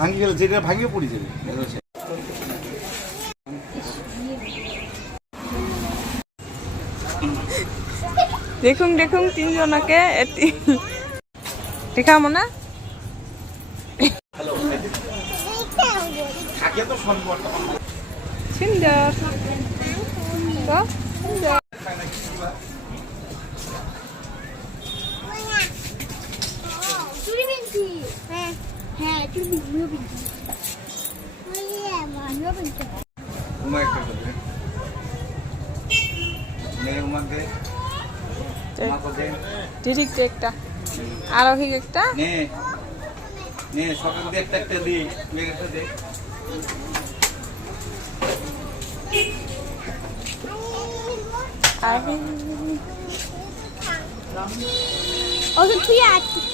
ভাঙি গেল, যেটা ভাঙিয়ে পড়ি যাবে। দেখুন দেখুন তিনজনকে দেখাবো না সুন্দর তো সুন্দর চুড়ি বিনছি হ্যাঁ হ্যাঁ চুড়ি বিনছি আমিও বিনছি ঠিক একটা আরোহী একটা সকাল দিয়ে একটা একটা দিই, একটা দে। ওকে তুই আছিস